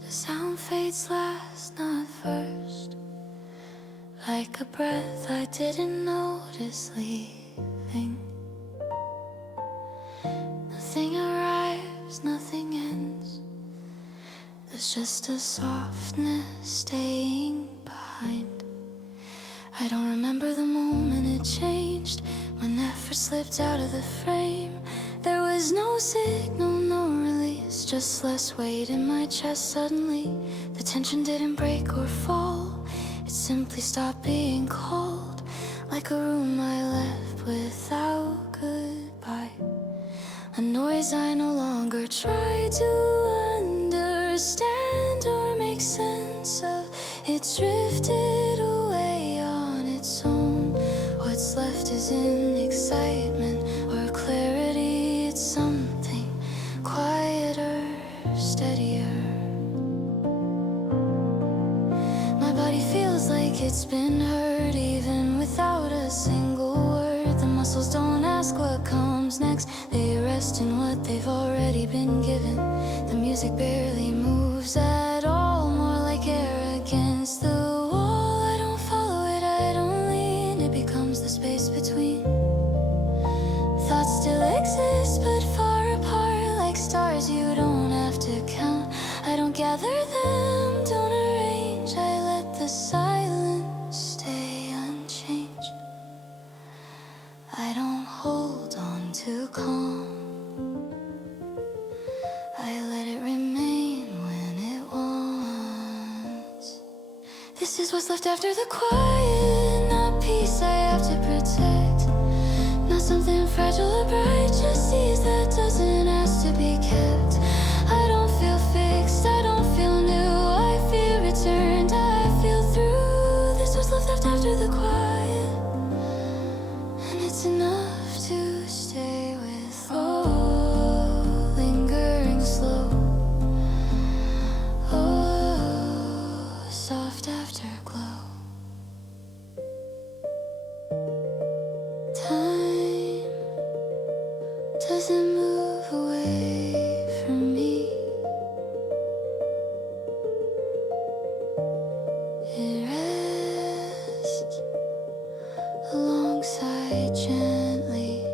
The sound fades last, not first. Like a breath I didn't notice leaving. Nothing arrives, nothing ends. There's just a softness staying behind. I don't remember the moment it changed, when effort slipped out of the frame. There was no signal, no release, just less weight in my chest suddenly. The tension didn't break or fall, it simply stopped being cold. Like a room I left without goodbye. A noise I no longer try to understand or make sense of. It drifted away on its own. What's left isn't excitement or clarity, it's something quieter, steadier. My body feels like it's been hurt even without a single word. The muscles don't ask what comes next, they rest in what they've already been given. The music barely moves at all, more like air against the wall. I don't follow it, I don't lean, it becomes the space between. Thoughts still exist but far apart, like stars you don't have to count. I don't gather them, don't arrange, I let the silence stay unchanged. I don't hold on to calm, I let it remain when it wants. This is what's left after the quiet, not peace I have to protect, not something fragile or bright, just seas that doesn't ask to be kept. I don't feel fixed, I don't feel new, I feel returned, I feel through. This was left after the quiet, and it's enough to stay with. Oh, lingering slow. Oh, soft afterglow. Time doesn't move away from me. It rests alongside gently.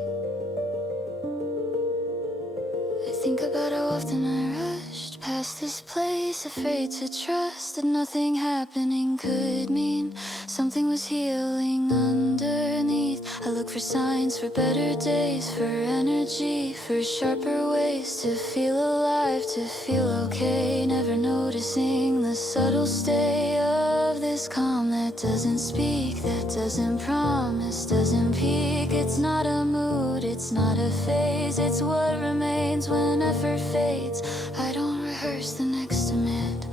I think about how often I rushed past this place, afraid to trust that nothing happening could mean something was healing underneath. I look for signs, for better days, for energy, for sharper ways to feel alive, to feel okay. Never noticing the subtle stay of this calm that doesn't speak, that doesn't promise, doesn't peak. It's not a mood, it's not a phase, it's what remains when effort fades. I don't rehearse the next demand,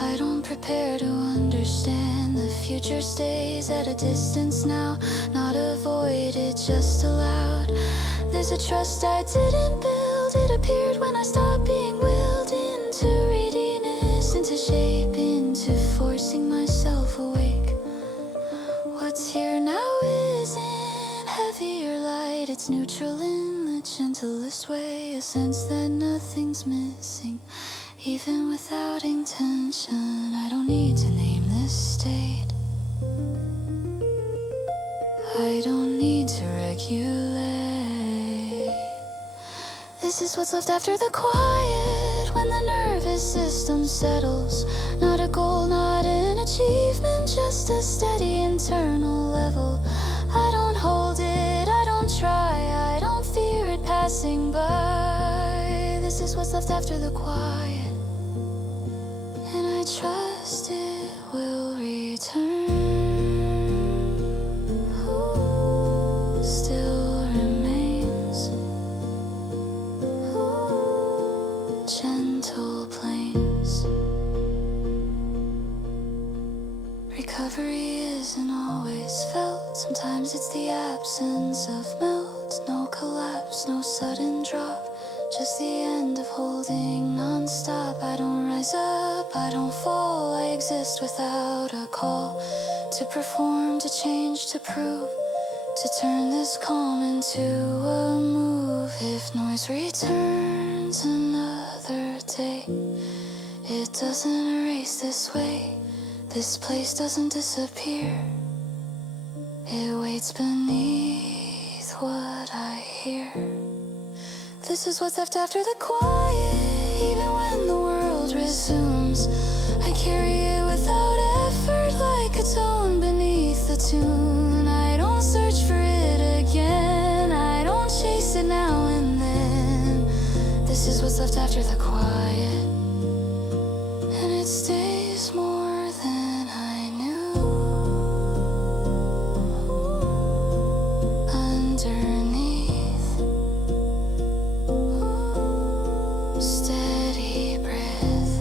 I don't prepare to understand. The future stays at a distance now, not avoided, just allowed. There's a trust I didn't build, it appeared when I stopped being willed into readiness, into shape, into forcing myself awake. What's here now isn't heavy or light, it's neutral in the gentlest way, a sense that nothing's missing, even without intention. I don't need to name this state, I don't need to regulate. This is what's left after the quiet, when the nervous system settles. Not a goal, not an achievement, just a steady internal level. I don't hold it, I don't try, I don't fear it passing by. This is what's left after the quiet, and I trust it will return. Ooh, still remains. Ooh, gentle plains. Recovery isn't always felt, sometimes it's the absence of melt. No collapse, no sudden drop, just the end of holding non-stop. I don't rise up, I don't fall, I exist without a call To perform, to change, to prove, to turn this calm into a move. If noise returns another day, it doesn't erase this way. This place doesn't disappear. It waits beneath what I hear. This is what's left after the quiet. Even when the world resumes, I carry it without effort, like a tone beneath the tune. I don't search for it again, I don't chase it now and then. This is what's left after the quiet, and it stays more than I knew. Underneath, steady breath.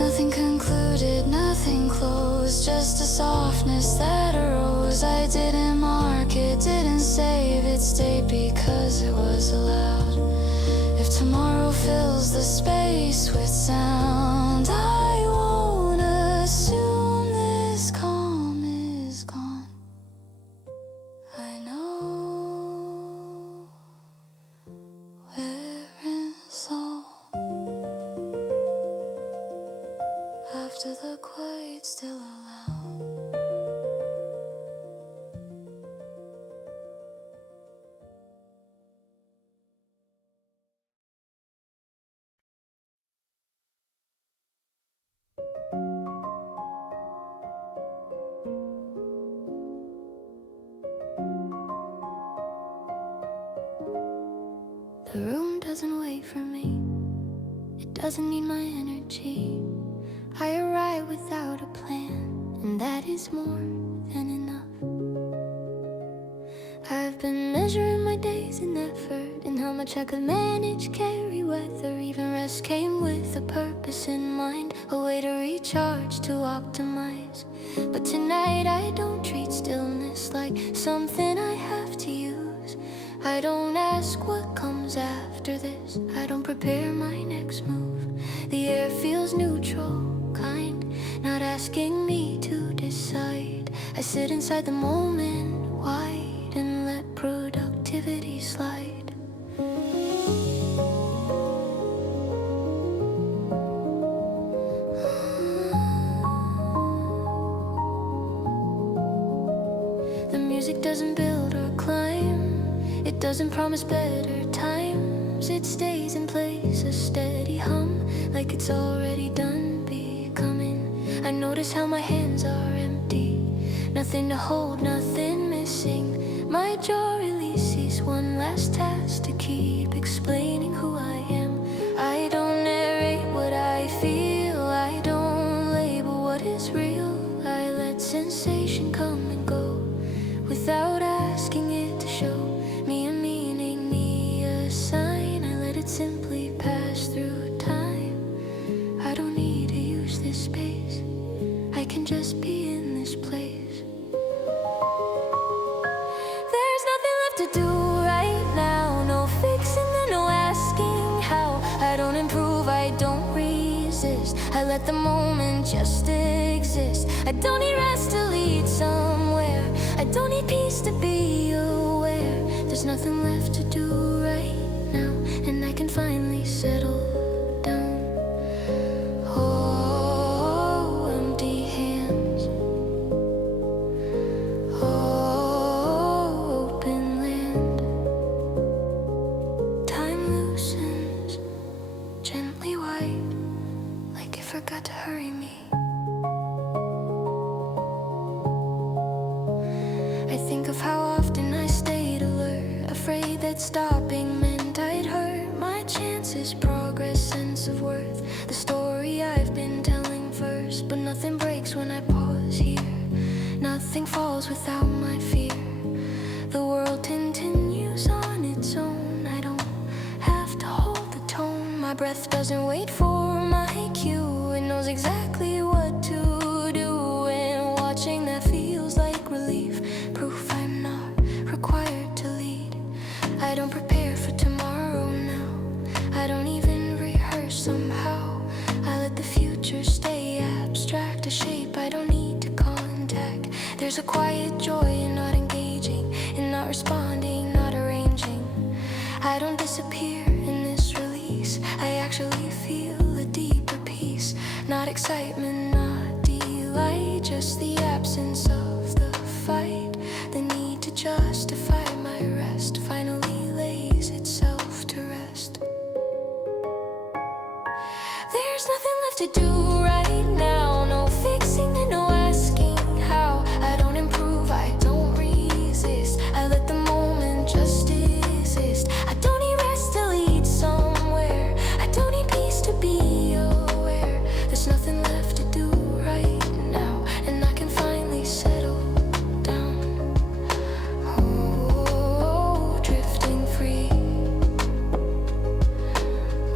Nothing concluded, nothing closed, just a softness that arose. I didn't mark it, didn't save it, stayed because it was allowed. If tomorrow fills the space with sound, I won't assume this calm is gone. I know where it's all after the quiet still allowed. The room doesn't wait for me, it doesn't need my energy. I arrive without a plan, and that is more than enough. I've been measuring my days in effort, and how much I could manage, carry weather. Even rest came with a purpose in mind, a way to recharge, to optimize. But tonight I don't treat stillness like something I have to use. I don't ask what comes after this, I don't prepare my next move. The air feels neutral, kind, not asking me to decide. I sit inside the moment, wide, and let productivity slide. The music doesn't build or climb, it doesn't promise better times. It stays in place, a steady hum, like it's already done becoming. I notice how my hands are empty, nothing to hold, nothing missing. My jaw releases one last task to keep explaining who I am. I don't narrate what I feel, I don't label what is real. I let sensation come and go without asking it to show me a meaning, me a sign. I let it simply pass through time. I don't need to use this space, I can just be in this place. There's nothing left to do right now, no fixing and no asking how. I don't improve, I don't resist, I let the moment just exist. I don't need rest to lead somewhere, I don't need peace to be aware. There's nothing left to do right now, and I can finally settle down. Oh, empty hands, oh, open land. Time loosens, gently wide, like it forgot to hurry me. I think of how often I stayed alert, afraid that stopping meant I'd hurt my chances, progress, sense of worth. The story I've been telling first, but nothing breaks when I pause here. Nothing falls without my fear. The world continues on its own, I don't have to hold the tone. My breath doesn't wait for my cue, it knows exactly what to do. And watching that feels like relief, proof I'm not required to lead. I don't prepare for tomorrow now, I don't even rehearse somehow. I let the future stay There's a quiet joy in not engaging, in not responding, not arranging. I don't disappear in this release. I actually feel a deeper peace. Not excitement, not delight, just the absence of the fight. The need to justify my rest finally lays itself to rest. There's nothing left to do right now. No fixing and no asking how. I don't improve, I don't resist. I let the moment just exist. I don't need rest to lead somewhere. I don't need peace to be aware. There's nothing left to do right now, and I can finally settle down. Oh, drifting free.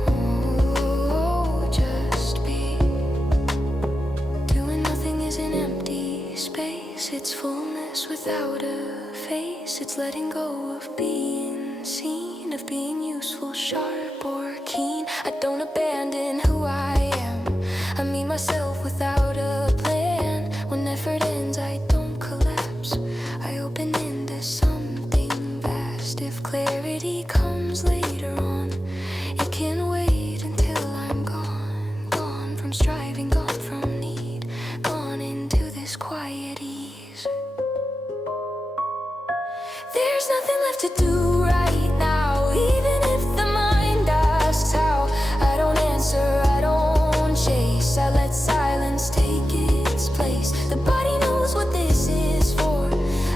Oh, just be. Doing nothing is an empty space. It's fullness without a face. It's letting go of being seen, of being useful, sharp or keen. I don't abandon who I am. I meet myself without a plan. When effort ends, I don't collapse. I open into something vast. If clarity comes later on, it can wait until I'm gone. Gone from striving, gone from need, gone into this quiet ease. There's nothing left to do right now, even if the mind asks how. I don't answer, I don't chase. I let silence take its place. The body knows what this is for.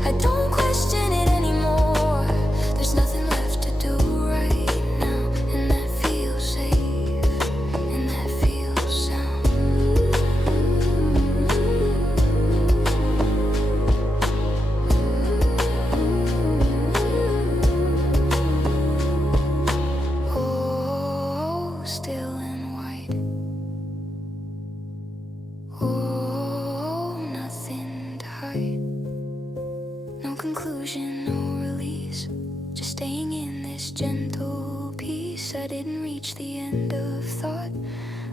I don't question it anymore. There's nothing left to do right now, and that feels safe, and that feels sound. Oh, still and white. Oh, nothing to hide. No conclusion, no release. Just staying in this gentle peace. I didn't reach the end of thought.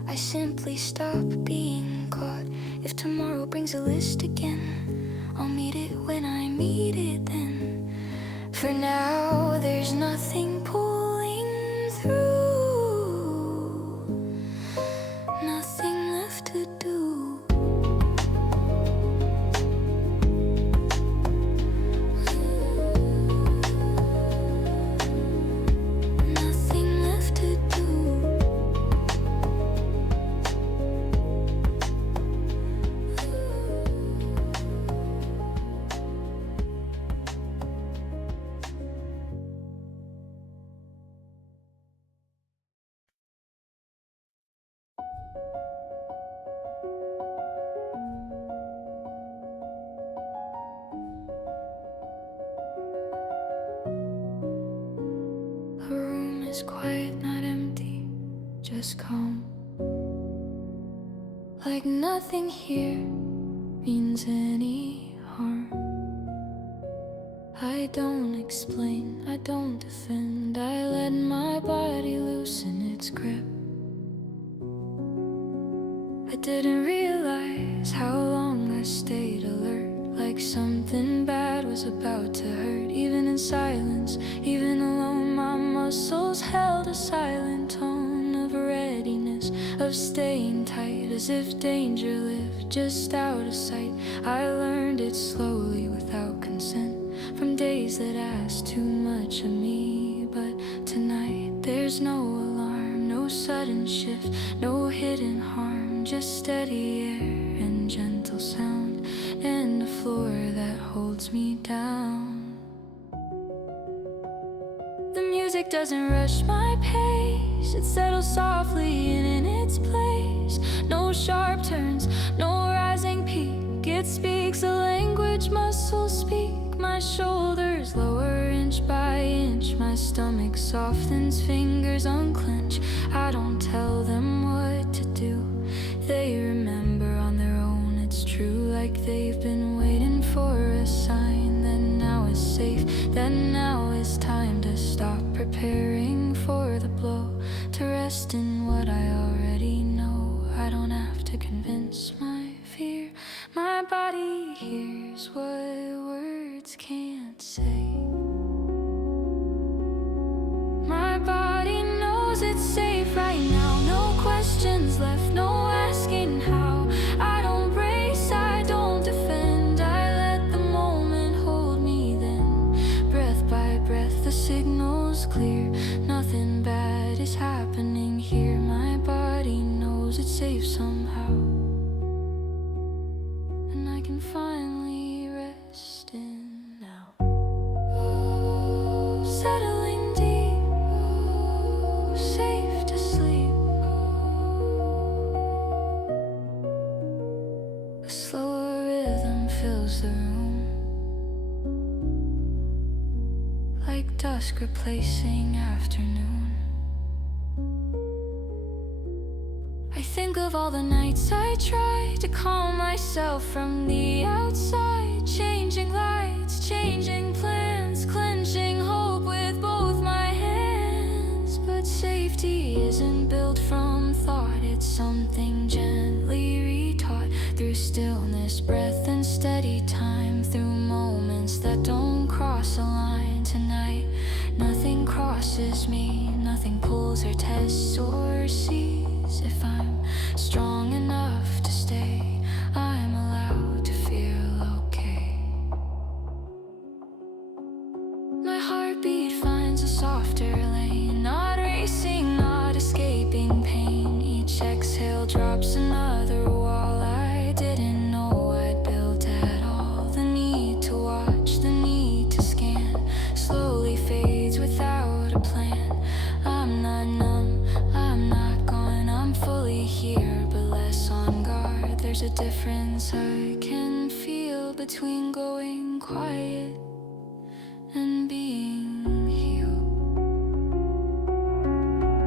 I simply stop being caught. If tomorrow brings a list again, I'll meet it when I meet it then. For now, there's nothing pulling through. Nothing left to do. Nothing left to do. A room is quiet, not empty, just calm. Like nothing here means any harm. I don't explain, I don't defend. I let my body loosen its grip. I didn't realize how long I stayed alert, like something bad was about to hurt. Even in silence, even alone, my muscles held a silent tone of readiness, of staying tight, as if danger lived just out of sight. I learned it slowly without consent, from days that asked too much of me. But tonight there's no alarm, no sudden shift, no hidden harm, just steady air and gentle sound, and a floor that holds me down. The music doesn't rush my pace, it settles softly in its place. No sharp turns, no rising peak, it speaks a language muscles speak. My shoulders lower inch by inch, my stomach softens, fingers unclench. I don't tell them what to do, they remember on their own. It's true, like they've been waiting for a sign that now is safe, that now is time to stop preparing for the blow, to rest in what I already know. I don't have to convince my fear, my body hears what safe somehow, and I can finally rest in now. Settling deep, safe to sleep. A slower rhythm fills the room, like dusk replacing afternoon. I think of all the nights I tried to calm myself from the outside, changing lights, changing plans, clenching hope with both my hands. But safety isn't built from thought, it's something gently retaught through stillness, breath, and steady time, through moments that don't cross a line. Tonight, nothing crosses me, nothing pulls or tests or sees. If I'm strong enough to stay, I'm allowed to feel okay. My heartbeat finds a softer lane, not racing, not escaping pain. Each exhale drops another wall I didn't know I'd built at all. The need to watch, the need to scan, slowly fades without a plan. I'm not numb, I'm not gone, I'm fully here, but less on guard. There's a difference I can feel between going quiet and being healed.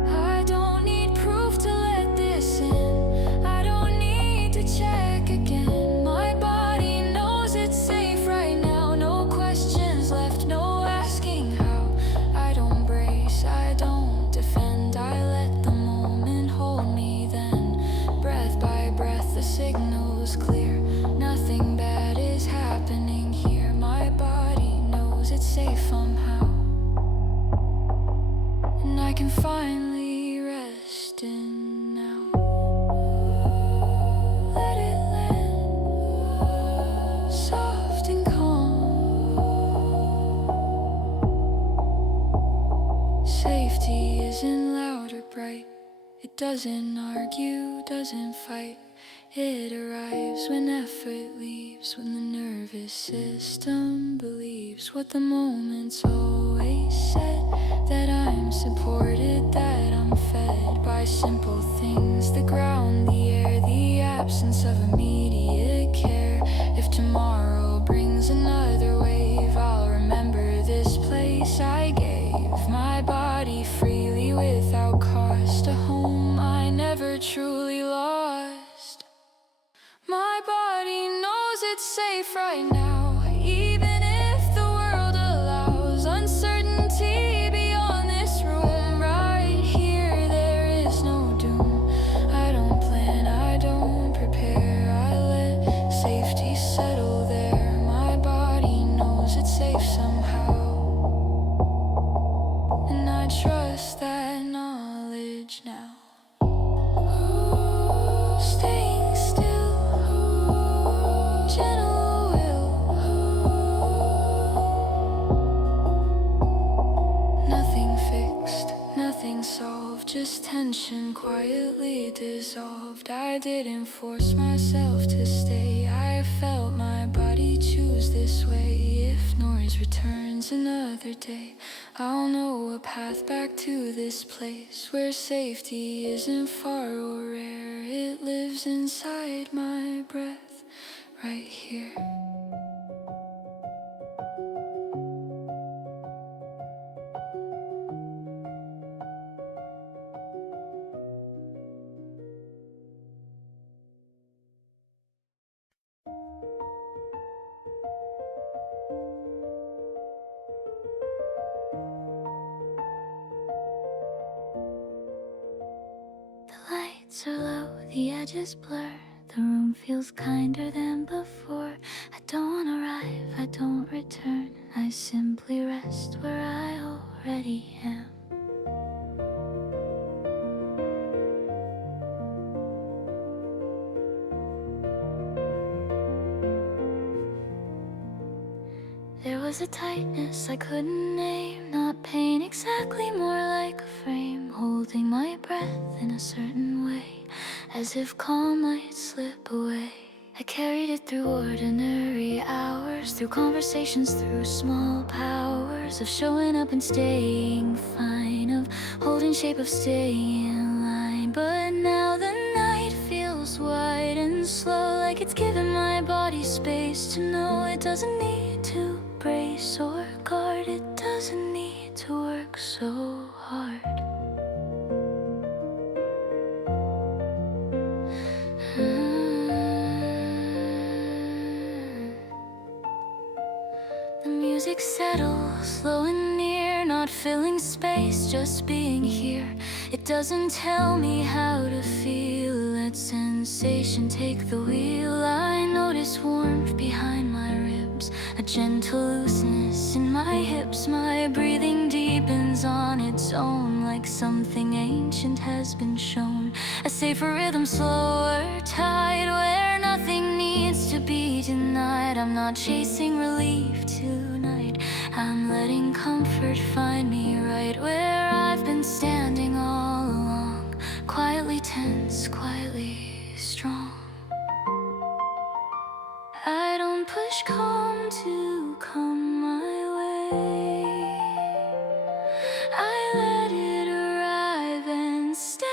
I don't need proof to let this in, I don't need to check again. My body knows it's safe right now, no questions left, no asking how. I don't brace, I don't defend, I let the moment hold me. Then breath by breath the signal's clear, nothing bad is happening here. My body knows it's safe somehow, and I can finally rest in now. Let it land, soft and calm. Safety isn't loud or bright, it doesn't argue, doesn't fight. It arrives when effort leaves, when the nervous system believes what the moment's always said, that I'm supported, that I'm fed by simple things, the ground, the air, the absence of immediate care. If tomorrow brings another wave, I'll remember this place I gave my body freely without cost, a home I never truly lost. My body knows it's safe right now, even if the world allows uncertainty beyond this room. Right here, there is no doom. I don't plan, I don't prepare, I let safety settle there. My body knows it's safe somehow, and I trust that knowledge now. Staying still, gentle will. Nothing fixed, nothing solved, just tension quietly dissolved. I didn't force myself to stay, I felt my body choose this way. If noise returns another day, I'll know a path back to this place where safety isn't far or rare. It lives inside my breath, right here. The lights are low, the edges blur, the room feels kinder than before. I don't arrive, I don't return, I simply rest where I already am. There was a tightness I couldn't name, not pain exactly, more like a frame, holding my breath in a certain way. as if calm might slip away. I carried it through ordinary hours, through conversations, through small powers of showing up and staying fine, of holding shape, of staying in line. But now the night feels wide and slow, like it's given my body space to know it doesn't need to brace or guard. It doesn't need to work so hard. The music settles, slow and near, not filling space, just being here. It doesn't tell me how to feel, let sensation take the wheel. I notice warmth behind my ribs, a gentle looseness in my hips. My breathing deepens on its own, like something ancient has been shown. A safer rhythm, slower tide, where nothing needs to be denied. I'm not chasing relief tonight, I'm letting comfort find me right where I've been standing all along, quietly tense, quietly strong. I don't push calm to come my way, I let it arrive and stay.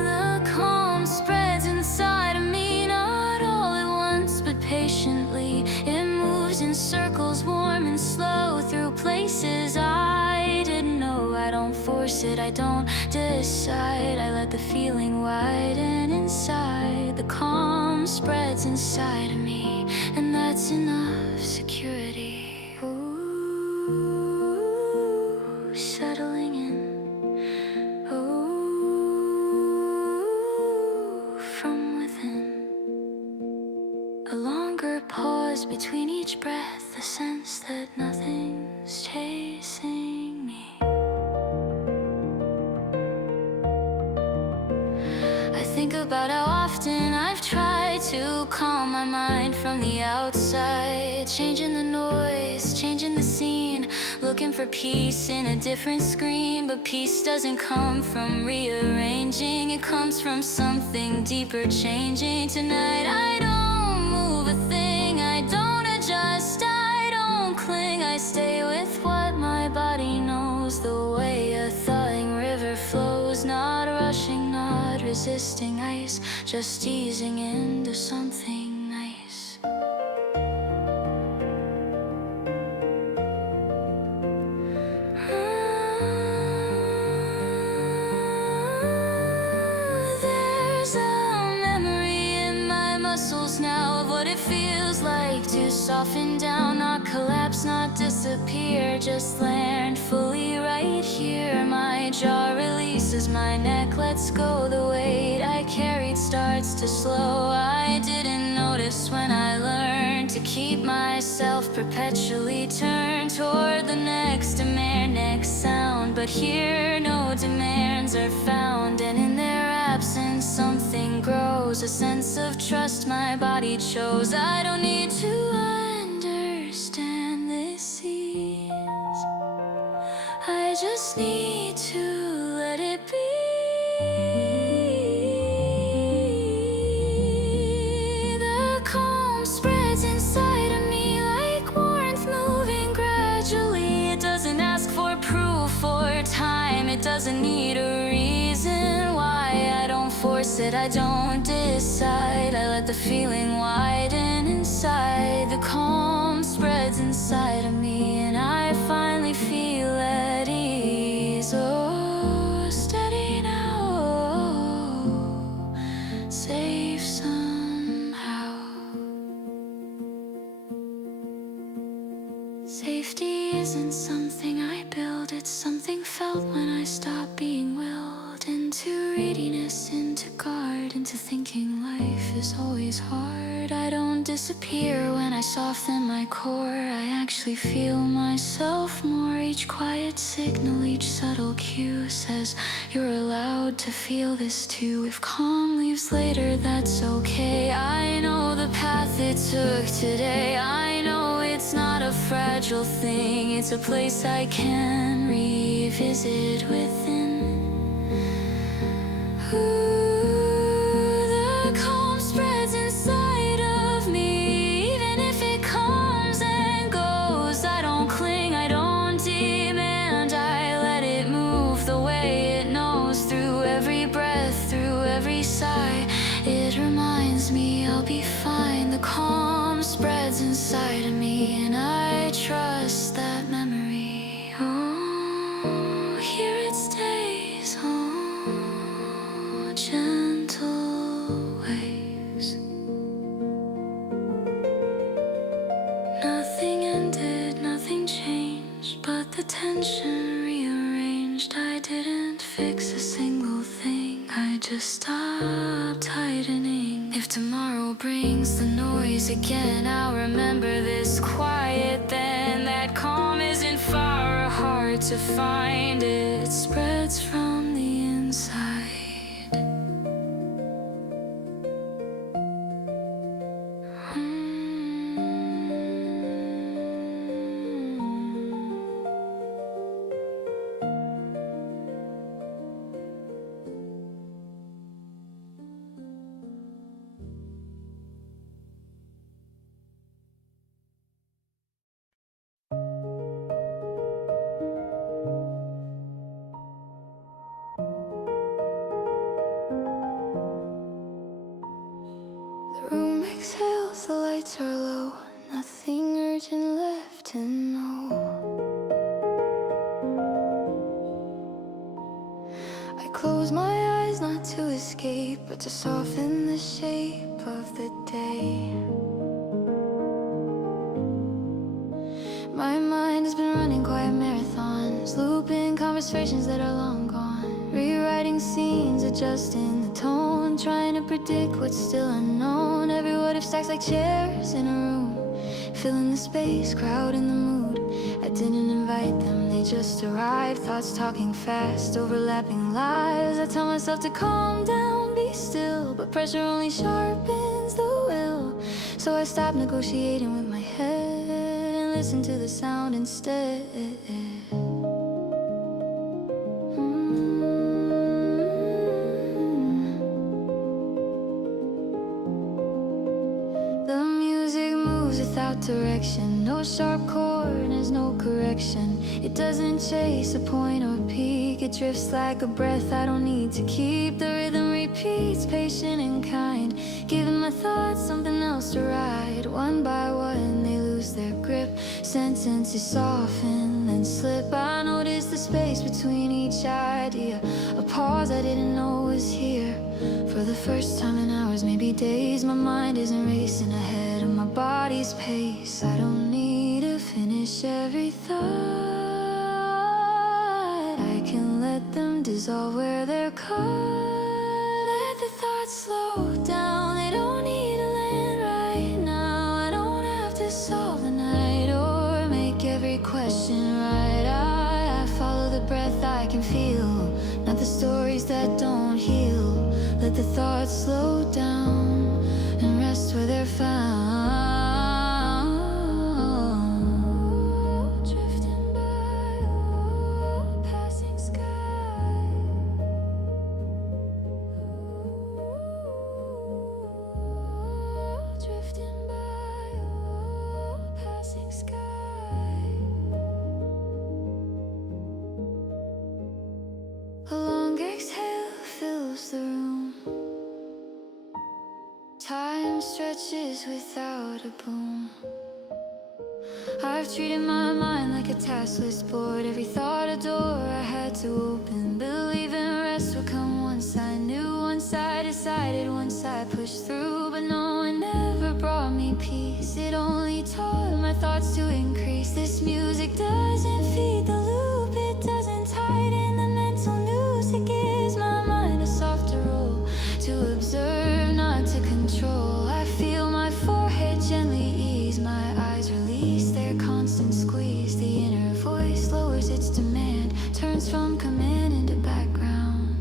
The calm spreads inside of me, not all at once, but patiently. It moves in circles, warm and slow, through places I didn't know. I don't force it, I don't decide, I let the feeling widen inside. The calm spreads inside of me, and that's enough security. Ooh, settling in. Ooh, from within. A longer pause between each breath, a sense that nothing's chasing me. I think about how often I've tried to calm my mind from the outside, changing the noise, changing the scene, looking for peace in a different screen. But peace doesn't come from rearranging, it comes from something deeper changing. Tonight I don't move a thing, I don't adjust, I don't cling, I stay with what my body knows, the way a thawing river flows, not rushing, not resisting ice, just easing into something nice. There's a memory in my muscles now of what it feels like to soften down, not collapse, not disappear, just land fully right here. My jaw releases, my neck lets go, the weight I carried starts to slow. I didn't notice when I learned to keep myself perpetually turned toward the next demand, next sound. But here no demands are found, and in their absence something grows, a sense of trust my body chose. I don't need to understand this scenes, I just need to let it be. The calm spreads inside of me like warmth moving gradually. It doesn't ask for proof or time, it doesn't need a reason why. I don't force it, I don't decide, I let the feeling widen inside. The calm spreads inside of me, and I finally feel at ease. Oh, steady now, safe somehow. Safety isn't something I build, it's something felt when I stopped being willed into readiness, into guard, into thinking life is always hard. I don't disappear when I soften my core, I actually feel myself more. Each quiet signal, each subtle cue says you're allowed to feel this too. If calm leaves later, that's okay. I know the path it took today. I know it's not a fragile thing, it's a place I can revisit within. The calm spreads inside of me, even if it comes and goes. I don't cling, I don't demand, I let it move the way it knows. Through every breath, through every sigh, it reminds me I'll be fine. The calm spreads inside of me, and I trust that memory. Oh, here it stays. Oh, gentle waves. Nothing ended, nothing changed, but the tension rearranged. I didn't fix a single thing, I just stopped tightening. If tomorrow brings the noise again, I'll remember this quiet then. That calm isn't far or hard to find, it spreads from the inside. The room exhales, the lights are low, nothing urgent left to know. I close my eyes not to escape, but to soften the shape of the day. My mind has been running quiet marathons, looping conversations that are long gone, rewriting scenes, adjusting the tone, trying to predict what's still unknown. Every what if stacks like chairs in a room, filling the space, crowding the mood. I didn't invite them, they just arrived. Thoughts talking fast, overlapping lives. I tell myself to calm down, be still, but pressure only sharpens the will. So I stop negotiating with my head and listen to the sound instead. The music moves without direction, no sharp corners, no correction. It doesn't chase a point or peak, it drifts like a breath I don't need to keep. The rhythm repeats, patient and kind, giving my thoughts something else to ride. One by one they lose their grip, sentences soften then slip. I notice the space between each idea, a pause I didn't know was here. For the first time in hours, maybe days, my mind isn't racing ahead of my body's pace. I don't need to finish every thought, I can let them dissolve where they're caught. Let the thoughts slow down, they don't need to land right now. I don't have to solve the night or make every question right. I follow the breath I can feel, not the stories that don't heal. Let the thoughts slow down and rest where they're found. Drifting by, oh, passing sky. Drifting by, oh, passing sky. A long exhale fills the room. Time stretches without a boom. I've treated my mind like a task list board, every thought a door I had to open. Believing rest would come once I knew, once I decided, once I pushed through. But no one ever brought me peace, it only taught my thoughts to increase. This music doesn't feed the loop, it doesn't tighten the mental noose. It gives my mind a softer role to observe, not to control. I feel my forehead gently ease, my eyes release their constant squeeze. The inner voice lowers its demand, turns from command into background.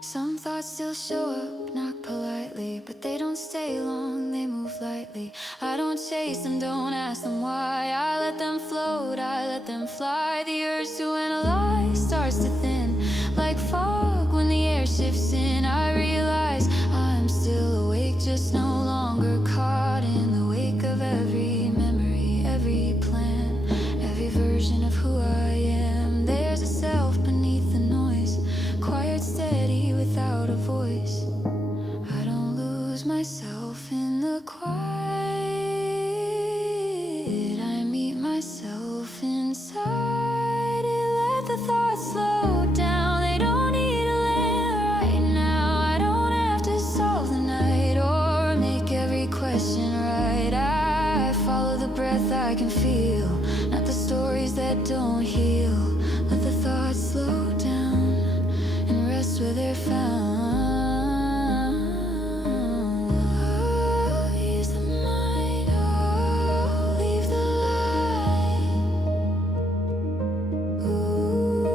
Some thoughts still show up, knock politely, but they don't don't stay long, they move lightly. I don't chase them, don't ask them why. I let them float, I let them fly. The urge to analyze starts to thin, like fog when the air shifts in. I realize I'm still awake, just no longer caught in the wake of every memory, every plan, every version of who I am. There's a self beneath the noise, quiet, steady, without a voice. I don't lose myself in the quiet. I meet myself inside it. Let the thoughts slow down. They don't need to land right now. I don't have to solve the night or make every question right. I follow the breath I can feel, not the stories that don't heal. Let the thoughts slow down and rest where they're found. I'll ease the mind, I'll leave the light. Ooh.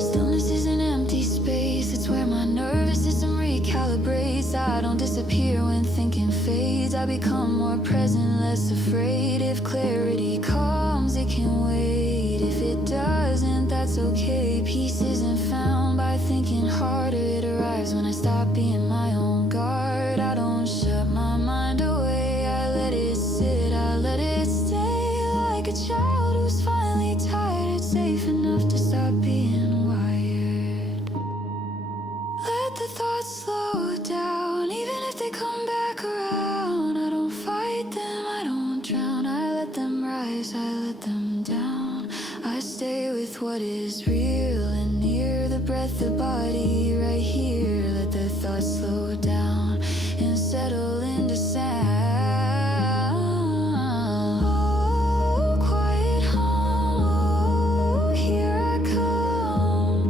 Stillness is an empty space, it's where my nervous system recalibrates. I don't disappear when thinking fades. I become more present, less afraid. If clarity comes, it can wait. If it doesn't, that's okay. Peace isn't found by thinking harder. It arrives when I stop being my own guard. I don't shut my mind away. I let it sit, I let it stay. Like a child who's finally tired, it's safe enough to stop being wired. Let the thoughts slow down, even if they come back around. I don't fight them, I don't drown. I let them rise, I let them down. I stay with what is real and near, the breath, the body, right here. Let the thoughts slow down and settle into sound. Oh, quiet home, oh, here I come.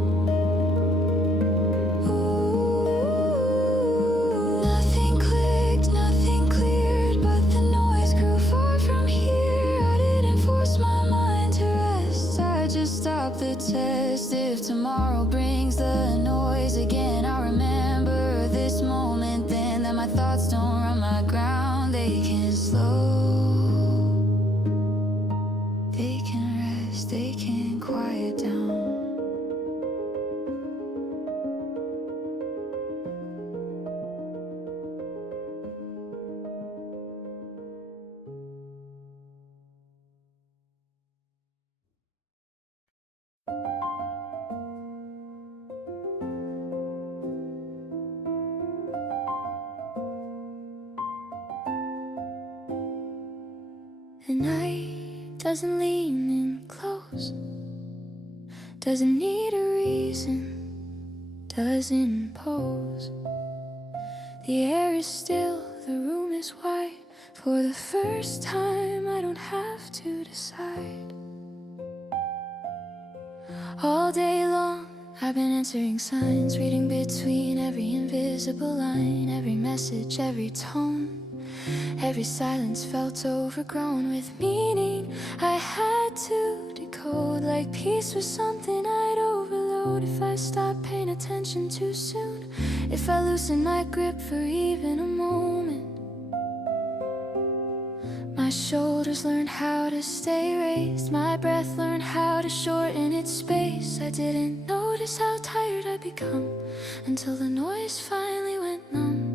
Ooh, nothing clicked, nothing cleared, but the noise grew far from here. I didn't force my mind to rest, I just stopped the test. If tomorrow brings the noise again, I remember this moment then, that my thoughts don't run my ground. They can slow, they can rest, they can quiet down. The night doesn't lean in close, doesn't need a reason, doesn't pose. The air is still, the room is white. For the first time, I don't have to decide. All day long, I've been answering signs, reading between every invisible line, every message, every tone. Every silence felt overgrown with meaning I had to decode. Like peace was something I'd overload if I stopped paying attention too soon. If I loosened my grip for even a moment. My shoulders learned how to stay raised, my breath learned how to shorten its space. I didn't notice how tired I'd become until the noise finally went numb.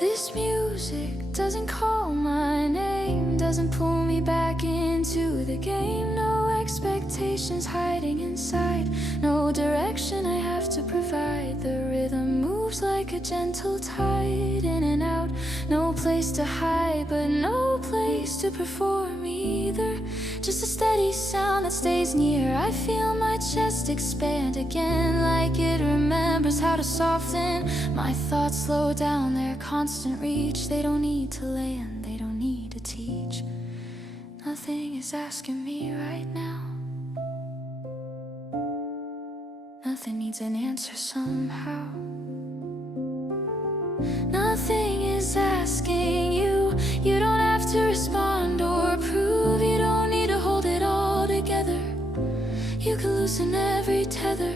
This music doesn't call my name, doesn't pull me back into the game. No expectations hiding inside, no direction I have to provide. The rhythm moves like a gentle tide, in and out. No place to hide, but no place to perform either. Just a steady sound that stays near. I feel my chest expand again, like it remembers how to soften. My thoughts slow down, their constant reach. They don't need to land, they don't need to teach. Nothing is asking me right now. Nothing needs an answer somehow. Nothing is asking you. You don't have to respond or prove. You don't need to hold it all together. You can loosen every tether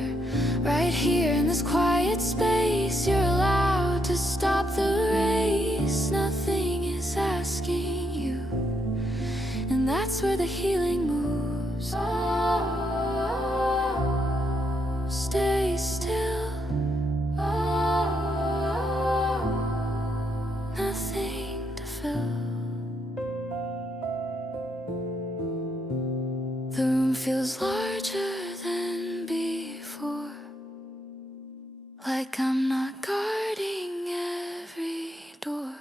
right here in this quiet space, you're allowed to stop the race. Nothing is asking you, and that's where the healing moves. Stay still. Nothing to fill. The room feels larger than before, like I'm not guarding every door.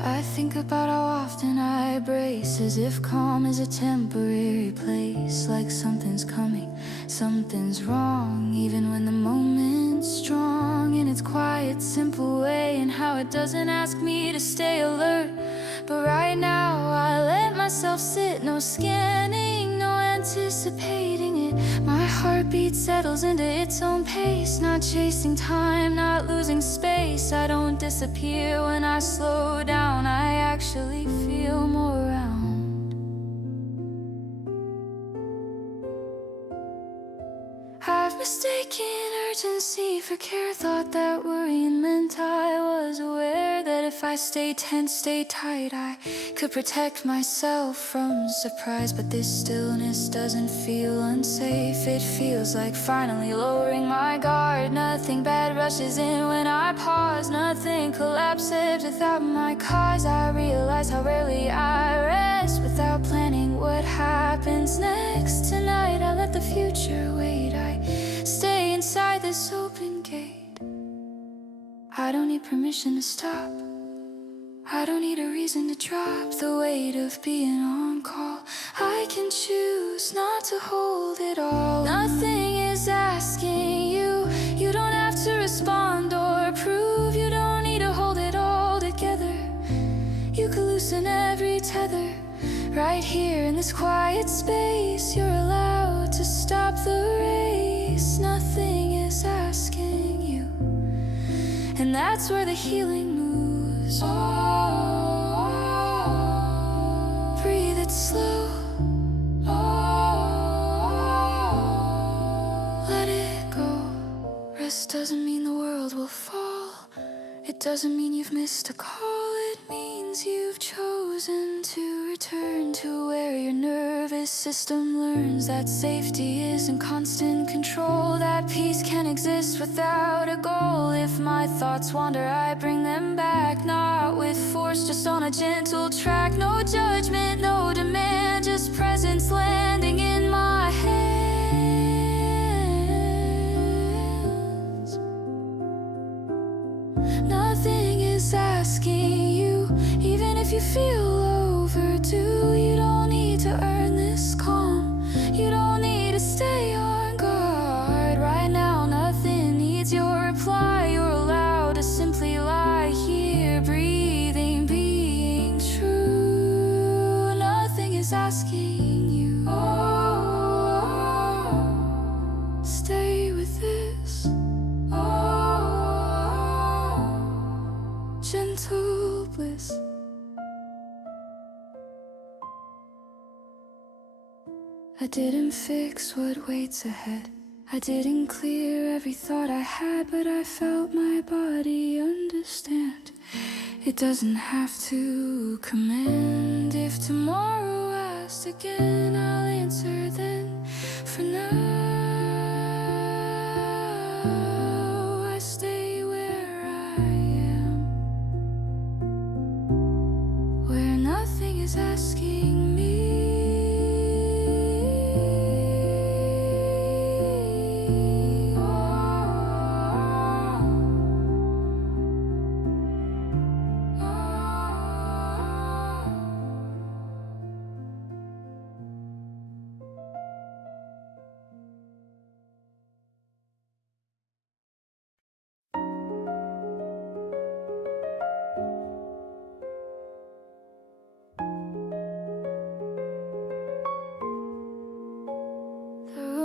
I think about how often I brace, as if calm is a temporary place. Like something's coming, something's wrong, even when the moment's strong. In its quiet, simple way, and how it doesn't ask me to stay alert. But right now I let myself sit, no scanning, no anticipating it. My heartbeat settles into its own pace, not chasing time, not losing space. I don't disappear when I slow down, I actually feel more round. I've mistaken urgency for care, thought that worrying meant I was aware that if I stay tense, stay tight, I could protect myself from surprise. But this stillness doesn't feel unsafe, it feels like finally lowering my guard. Nothing bad rushes in when I pause, nothing collapses without my cause. I realize how rarely I rest without planning what happens next. Tonight I let the future wait, I stay inside this open gate. I don't need permission to stop, I don't need a reason to drop the weight of being on call. I can choose not to hold it all. Nothing is asking you, you don't have to respond or prove. You don't need to hold it all together, you can loosen every tether. Right here in this quiet space, you're allowed to stop the race. Nothing is asking you, and that's where the healing moves. Breathe it slow. Let it go. Rest doesn't mean the world will fall, it doesn't mean you've missed a call. It means you've chosen to return to where your nervous system learns that safety is in constant control, that peace can exist without a goal. If my thoughts wander, I bring them back, not with force, just on a gentle track. No judgment, no demand, just presence landing in my hands. Nothing is asking you, even if you feel overdue. You don't need to earn this calm, you don't need to stay on guard. Right now nothing needs your reply, you're allowed to simply lie here, breathing, being true. Nothing is asking you. Stay with this. Gentle bliss. I didn't fix what waits ahead, I didn't clear every thought I had, but I felt my body understand. It doesn't have to command. If tomorrow asked again, I'll answer then. For now, I stay where I am, where nothing is asking me.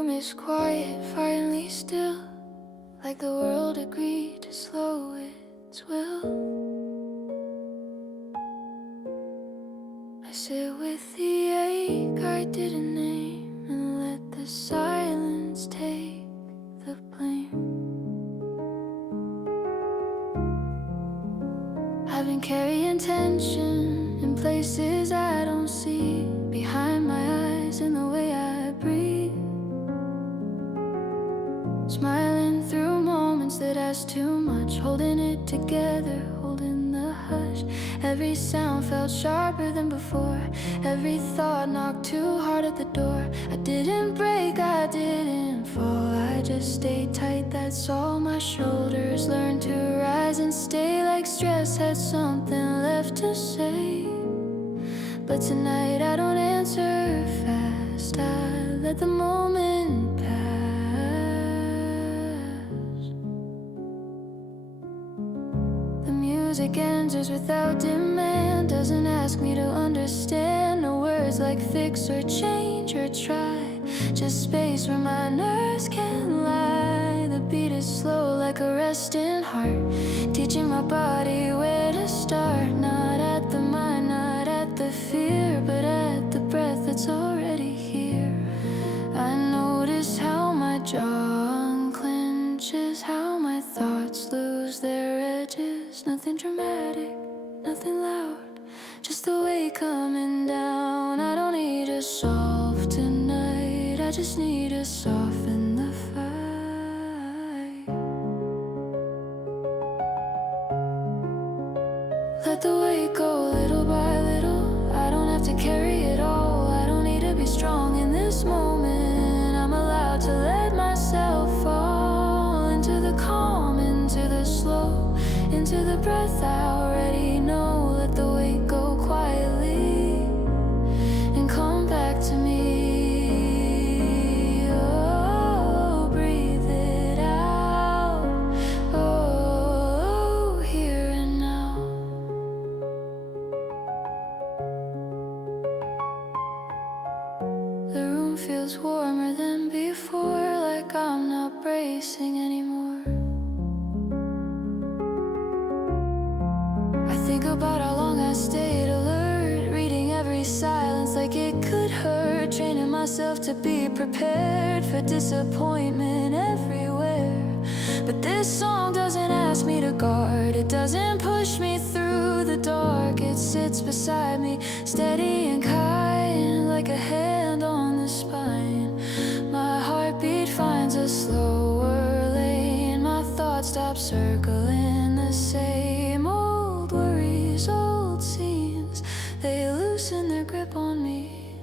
Is quiet, finally still, like the world agreed to slow its will. I sit with the ache I didn't name and let the silence intention in places I don't see, behind my eyes in the way I breathe, smiling through moments that ask too much, holding it together, holding the hush. Every sound felt sharper than before, every thought knocked too hard at the door. I didn't break, I didn't fall, I just stayed tight, that's all. My shoulders learned to rise and stay, like stress had something left to say. But tonight I don't answer fast, I let the moment pass. The music enters without demand, doesn't ask me to understand. No words like fix or change or try, just space where my nerves can lie. The beat is slow like a resting heart, teaching my body where to start. Not at the mind, not at the fear, but at the breath that's already here. I notice how my jaw unclenches, how my thoughts lose their edges. Nothing dramatic, nothing loud, just the weight coming down. I don't need to solve tonight, I just need to soften the fight. Let the weight go little by little, I don't have to carry it all. I don't need to be strong in this moment, I'm allowed to let myself fall into the calm, into the slow, into the breath I already know. Let the weight go quietly and come back to me. Oh, breathe it out. Oh, here and now. The room feels warmer than before, like I'm not bracing anymore. Think about how long I stayed alert, reading every silence like it could hurt, training myself to be prepared for disappointment everywhere. But this song doesn't ask me to guard, it doesn't push me through the dark. It sits beside me, steady and kind, like a hand on the spine. My heartbeat finds a slower lane, my thoughts stop circling the same old worries, old scenes, they loosen their grip on me.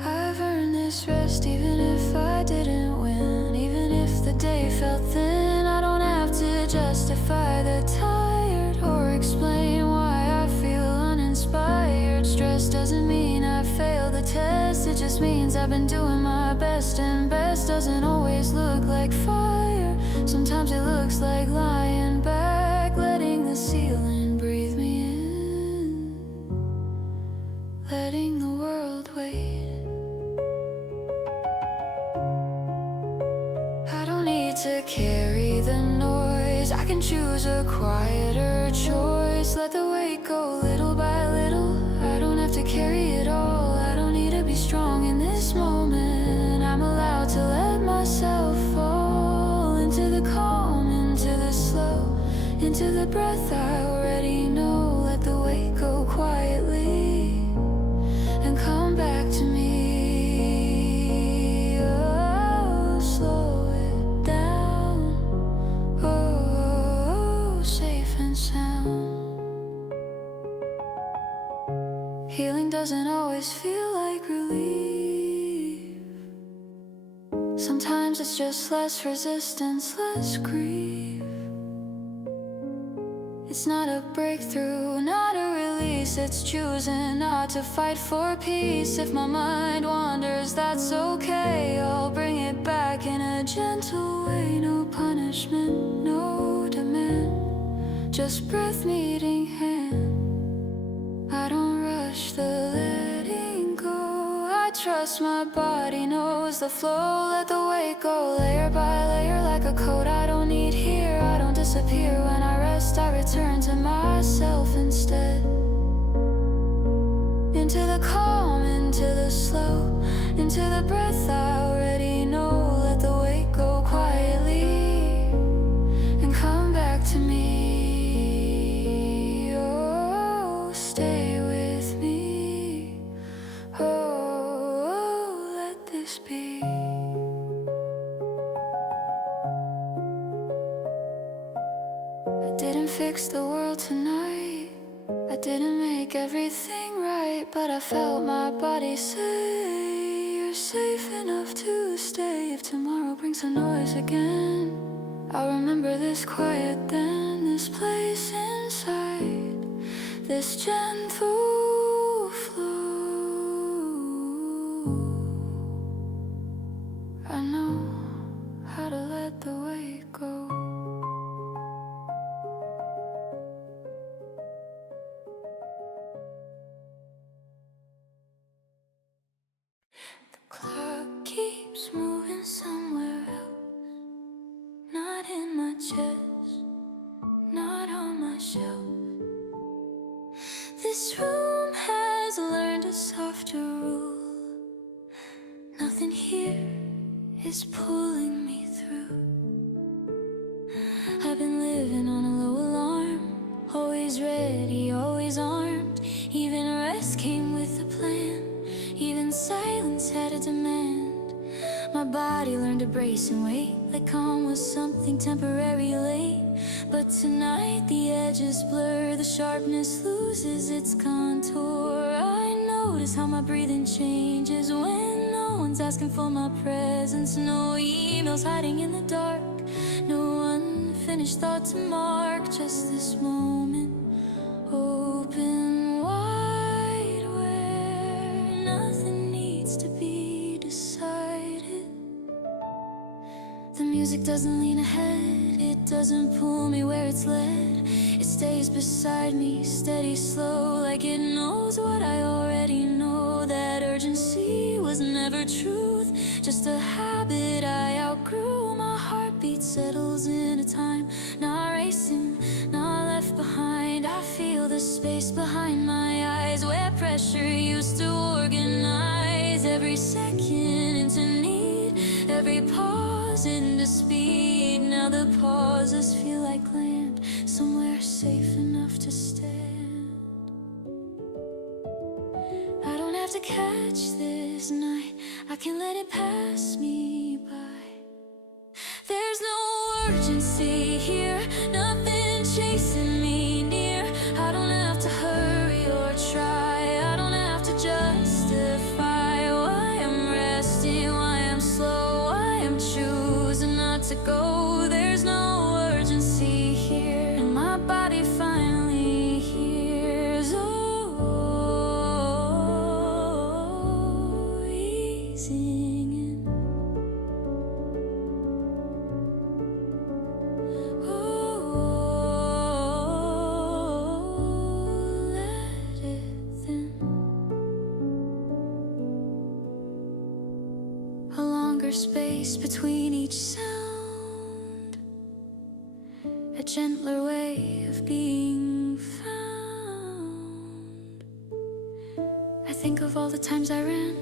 I've earned this rest even if I didn't win, even if the day felt thin. I don't have to justify the tired or explain why I feel uninspired. Stress doesn't mean I failed the test, it just means I've been doing my best, and best doesn't always look like fire. Sometimes it looks like lying back, letting the ceiling breathe me in, letting the world wait. I don't need to carry the noise, I can choose a quieter choice. Let the weight go little by little, I don't have to carry it all. I don't need to be strong in this moment, I'm allowed to let myself fall into the calm, into the slow, into the breath I already know. Let the weight go quietly and come back to me. Oh, slow it down. Oh, safe and sound. Healing doesn't always feel like relief. Sometimes it's just less resistance, less grief. It's not a breakthrough, not a release, it's choosing not to fight for peace. If my mind wanders, that's okay, I'll bring it back in a gentle way. No punishment, no demand, just breath meeting hand. I don't rush the letting go, I trust my body knows the flow. Let the weight go layer by layer like a coat I don't need here. I don't disappear when I rest, I return to myself instead. Into the calm, into the slow, into the breath I already know. Let the weight go quietly and come back to me. Oh. fix the world tonight. I didn't make everything right, but I felt my body say you're safe enough to stay if tomorrow brings the noise again. I'll remember this quiet then, this place inside, this gentle flow. I know how to let the weight go. The clock keeps moving somewhere else, not in my chest, not on my shelf. This room has learned a softer rule. Nothing here is pulling me through. I've been living on a low alarm, always ready, always armed. Even rest came with a plan, even silence had a demand. My body learned to brace and wait, like calm was something temporary late. But tonight the edges blur, the sharpness loses its contour. I notice how my breathing changes when no one's asking for my presence. No emails hiding in the dark, no unfinished thought to mark. Just this moment, open wide, where nothing needs to be decided. The music doesn't lean ahead, it doesn't pull me where it's led. It stays beside me, steady, slow, like it knows what I already know. That urgency was never truth, just a habit I outgrew. My heartbeat settles into time, not racing, not left behind. I feel the space behind my eyes, where pressure used to organize. Every second into need, every pause into speed. Now the pauses feel like land, somewhere safe enough to stand. I don't have to catch this night, I can let it pass me by. There's no urgency here, nothing chasing me near. I don't have to hurry or try, I don't have to justify why I'm resting, why I'm slow, why I'm choosing not to go. There's no urgency here, and my body finally hears. Oh, easing in. Oh, let it thin. A longer space between each sound, a gentler way of being found. I think of all the times I ran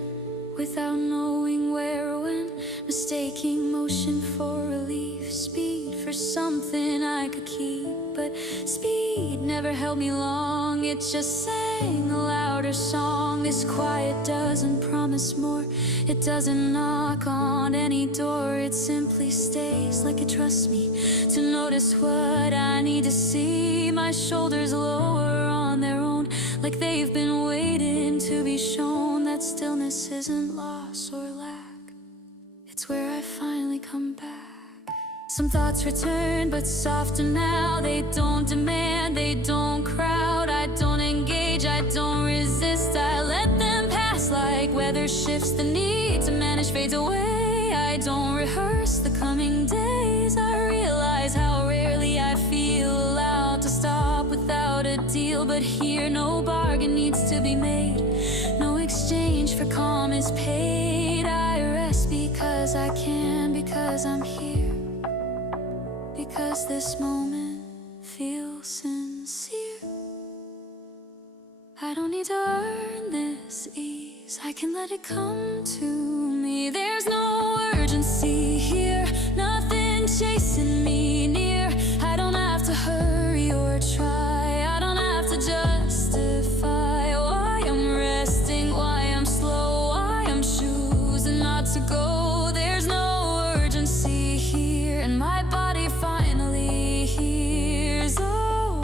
without knowing where or when, mistaking motion for relief, speed for something I could keep. But speed never held me long, it just sang a louder song. This quiet doesn't promise more, it doesn't knock on any door. It simply stays like it trusts me to notice what I need to see. My shoulders lower on their own, like they've been waiting to be shown. That stillness isn't loss or lack, it's where I finally come back. Some thoughts return, but softer now. They don't demand, they don't crowd. I don't engage, I don't resist. I let them pass like weather shifts. The need to manage fades away. I don't rehearse the coming days. I realize how rarely I feel allowed to stop without a deal. But here no bargain needs to be made, no exchange for calm is paid. I rest because I can, because I'm here, because this moment feels sincere. I don't need to earn this ease, I can let it come to me. There's no urgency here, nothing chasing me near. I don't have to hurry or try, I don't have to justify why I'm resting, why I'm slow, why I'm choosing not to go. There's no urgency here, and my body finally hears. Oh,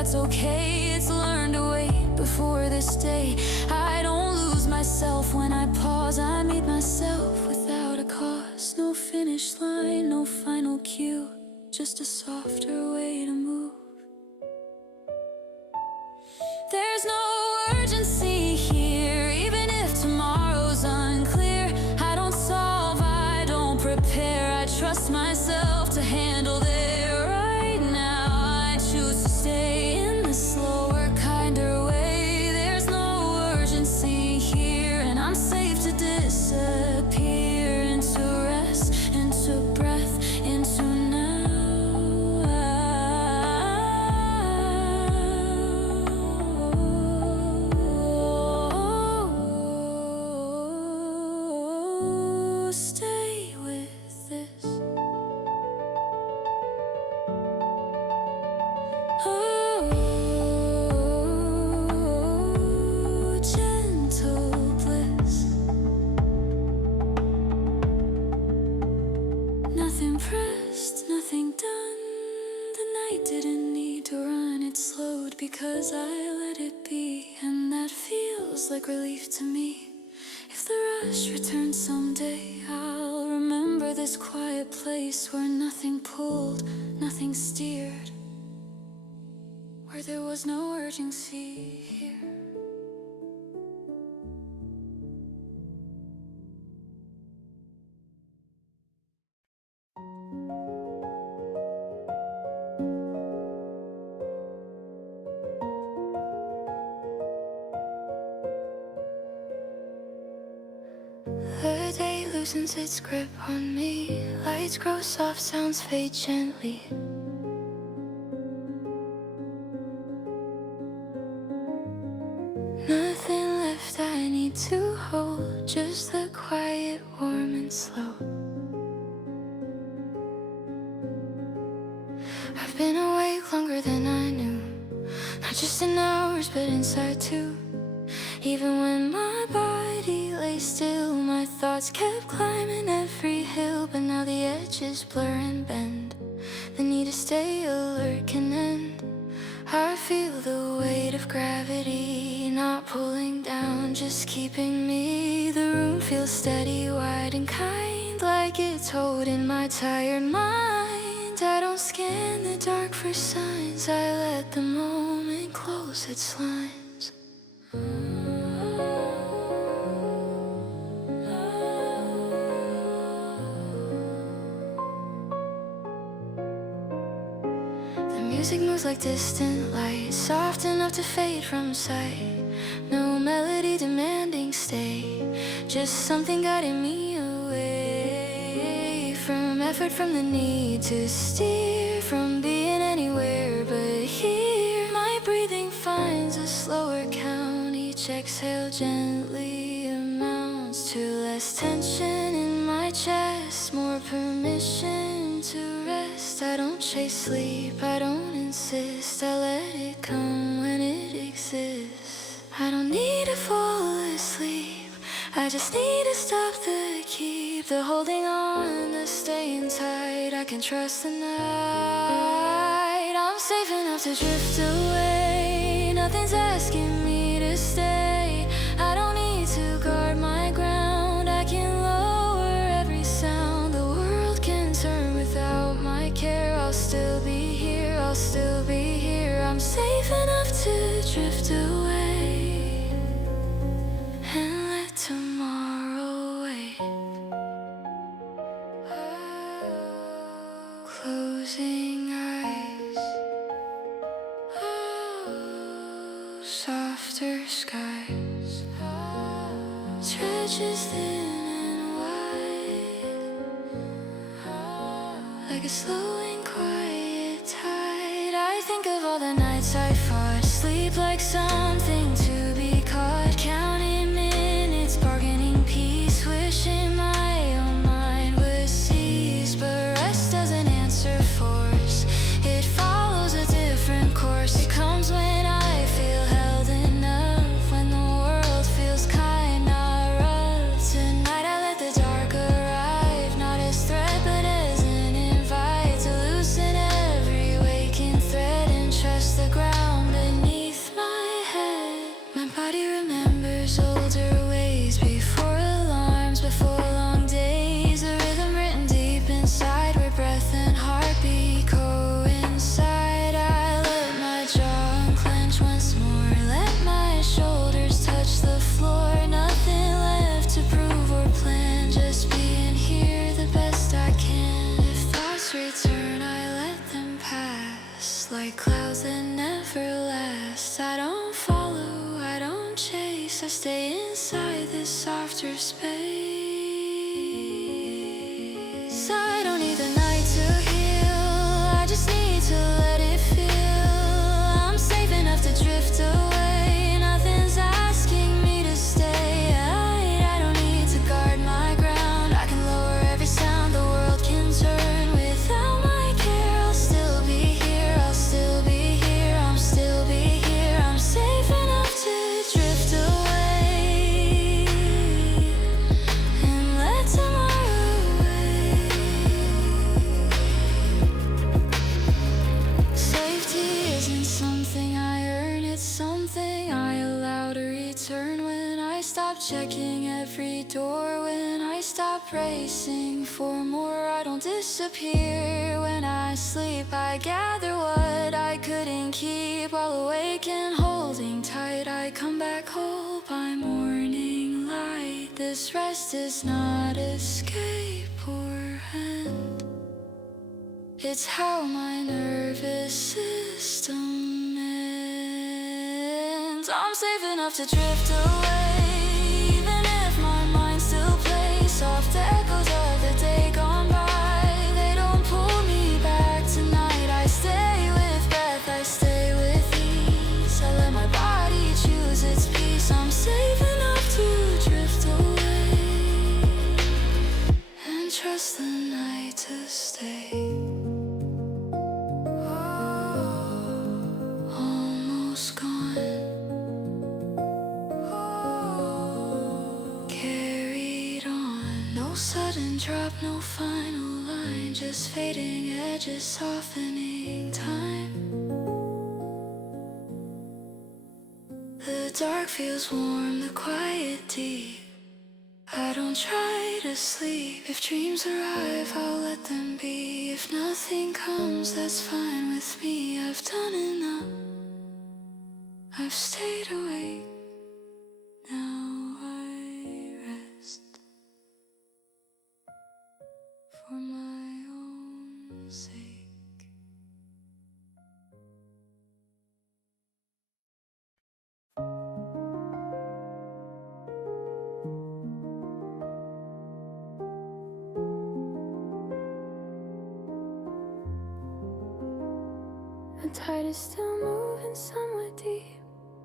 that's okay. It's learned to wait before this day. I don't lose myself when I pause. I meet myself without a cause. No finish line, no final cue, just a softer way to move. There's no urgency here, even if tomorrow's unclear. I don't solve, I don't prepare. I trust myself to handle it right now. I choose to stay in the slower, kinder way. There's no urgency here, and I'm safe to disappear into rest, into breath, into now. Stay with this. Oh, gentle bliss. Nothing pressed, nothing done. The night didn't need to run, it slowed because I let it be, and that feels like relief to me. If the rush returns someday, I'll remember this quiet place where nothing pulled, nothing steered, where there was no urgency here. The day loosens its grip on me. Lights grow soft, sounds fade gently. Nothing left I need to hold, just the quiet, warm and slow. I've been awake longer than I knew, not just in hours but inside too. Even when my body lay still, my thoughts kept climbing every hill. But now the edges blur and bend, the need to stay alert can end. I feel the weight of gravity, not pulling down, just keeping me. The room feels steady, wide and kind, like it's holding my tired mind. I don't scan the dark for signs, I let the moment close its lines. Music moves like distant light, soft enough to fade from sight. No melody demanding stay, just something guiding me away from effort, from the need to steer, from being anywhere but here. My breathing finds a slower count, each exhale gently amounts to less tension in my chest, more permission to rest. I don't chase sleep, I don't insist, I let it come when it exists. I don't need to fall asleep, I just need to stop the keep, the holding on, the staying tight. I can trust the night, I'm safe enough to drift away. Nothing's asking me to stay, I don't need to guard my ground. I can lower every sound, the world can turn without my care. I'll still be here, I'll still be here. I'm safe enough to drift away and let tomorrow wait. Closing eyes, softer skies, stretches thin and wide, like a slow and quiet tide. I think of all the nights I fought, sleep like something to be caught, counting minutes, bargaining peace, wishing my own mind was seized. But rest doesn't answer force, it follows a different course. It comes when I feel held enough, when the world feels kind, not rough. Tonight I let the dark arrive, not as threat but as an invite to loosen every waking thread and trust the ground. space. I don't need the night to heal, I just need to let it feel. I'm safe enough to drift away, nothing's asking me to stay. I don't need to guard my ground, I can lower every sound, the world can turn without my care. I'll still be here, I'll still be here, I'm still be here. I'm safe enough to drift away and let tomorrow wait. Safety isn't something I earn, it's something I allow to return. When I stop checking every door, when I stop racing for more, I don't disappear. When I sleep, I gather what I couldn't keep. While awake and holding tight, I come back whole by morning light. This rest is not escape or end, it's how my nervous system ends. I'm safe enough to drift away, even if my mind still plays soft echoes of the day gone by. They don't pull me back tonight. I stay with breath, I stay with ease. I let my body choose its peace. I'm safe enough to drift away and trust the night to stay. Almost gone, carried on. No sudden drop, no final line, just fading edges, softening time. The dark feels warm, the quiet deep. I don't try to sleep. If dreams arrive, I'll let them be. If nothing comes, that's fine with me. I've done enough, I've stayed awake. Now I rest for my own sake. The tide is still moving somewhat deep,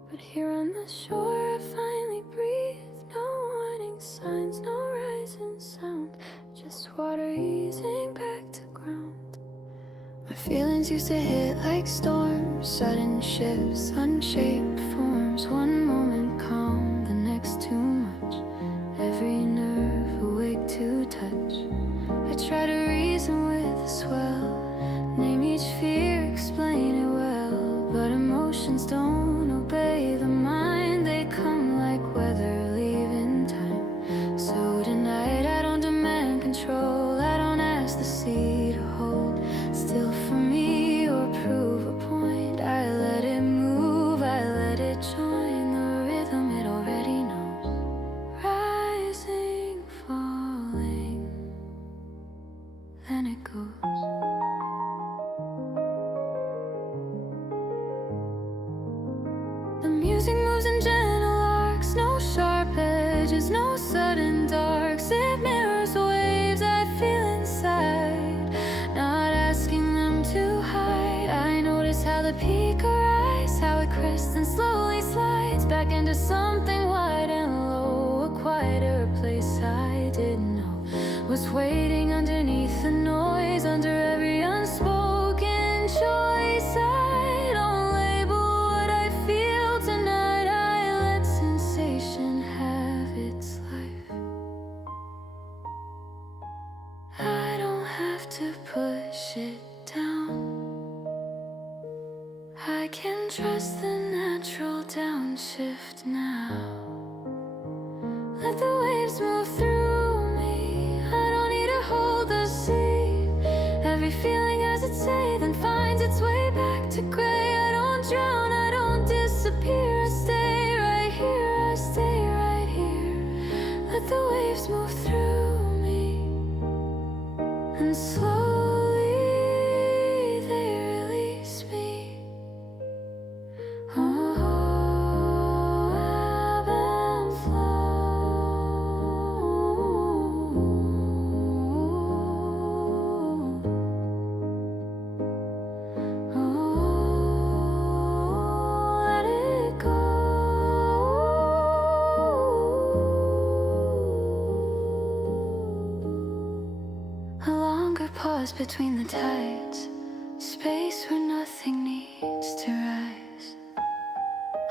but here on the shore I finally breathe. No warning signs, no rising sound, just water easing back to ground. My feelings used to hit like storms, sudden shifts, unshaped forms. One moment calm, the next too much, every nerve awake to touch. I try to reason with the swell, name each fear, explain it well, but emotions don't obey the mind. They come like weather, leaving time. So tonight I don't demand control, I don't ask the sea to hold still for me or prove a point. I let it move, I let it join the rhythm it already knows. Rising, falling, then it goes. The music moves in gentle arcs, no sharp edges, no sudden darks. It mirrors waves I feel inside, not asking them to hide. I notice how the peak arise, how it crests and slowly slides back into something wide and low, a quieter place I didn't know was waiting underneath the noise, under every unspoken choice. I don't label what I feel tonight, I let sensation have its life. I don't have to push it down, I can trust the natural downshift now. Let the waves move through me, I don't need to hold the sea. Every feeling has its say, then finds its way back to gray. I don't drown, I don't disappear, I stay right here, I stay right here. Let the waves move through me, and slowly they release me. Oh, ebb and flow. pause between the tides, space where nothing needs to rise.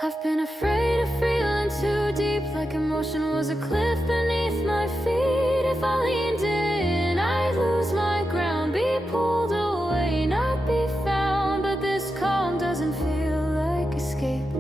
I've been afraid of feeling too deep, like emotion was a cliff beneath my feet. If I leaned in, I'd lose my ground, be pulled away, not be found. But this calm doesn't feel like escape.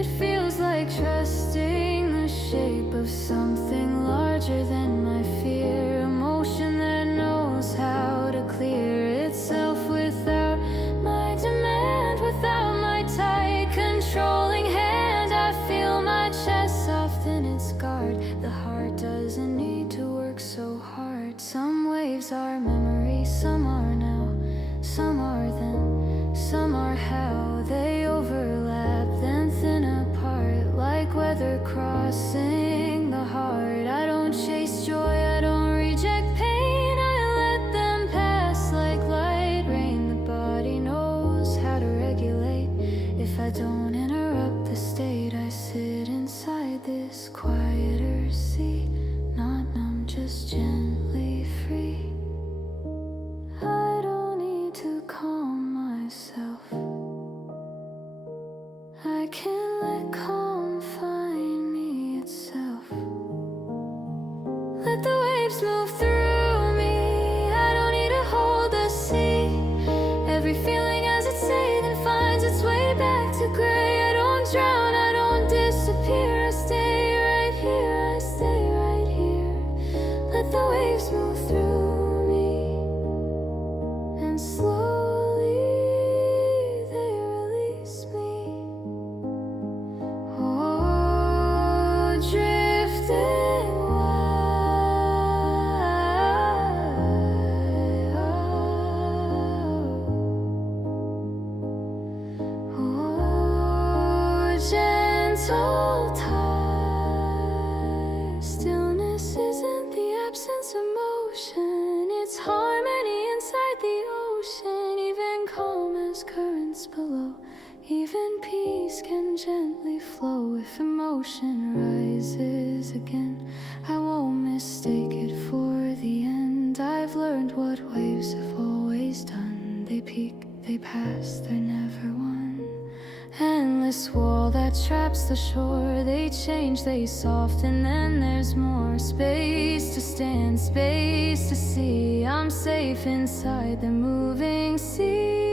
It feels like trusting the shape of something larger than my fear. Emotion that knows how to clear itself without my demand, without my tight controlling hand. I feel my chest soften its guard. The heart doesn't need to work so hard. Some waves are memory, some are now, some are then, some are how. They overlap, then thin apart, like weather crossing the heart. I don't chase joy, I don't reject pain, I let them pass like light rain. The body knows how to regulate. If I don't interrupt the state, I sit inside this quieter sea, not numb, just gently free. I don't need to calm myself, I can let calm find me itself. Let the waves move through me, I don't need to hold the sea. Every feeling as it says and finds its way back to gray. I don't drown, I don't disappear, I stay right here, I stay right here. Let the waves move through me, and slowly they release me. Oh, drifting wide. Oh, gentle tide. Stillness isn't the absence of motion, it's harmony inside the ocean. Even calm as currents below, even peace can gently flow. If emotion rises again, I won't mistake it for the end. I've learned what waves have always done. They peak, they pass, they're never one. Endless wall that traps the shore. They change, they soften, then there's more. Space to stand, space to see. I'm safe inside the moving sea.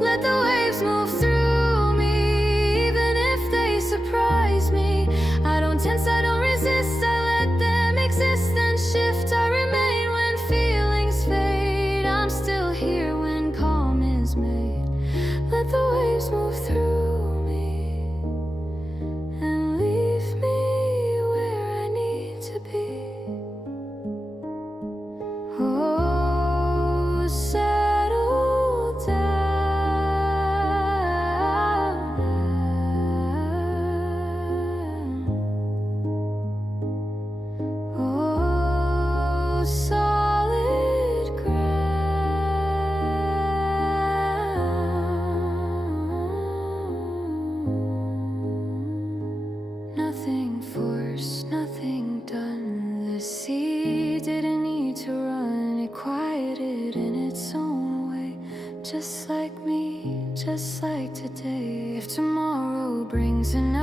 Let the waves move through me, even if they surprise me. I don't tense, I don't resist, I let them exist and shift. I remain when feelings fade, I'm still here when calm is made. Let the waves move through me and leave me where I need to be. Oh, settle down now. Oh, solid ground. Nothing forced, nothing done. The sea didn't need to run, it quieted in its own way. Just like me, just like today. If tomorrow brings another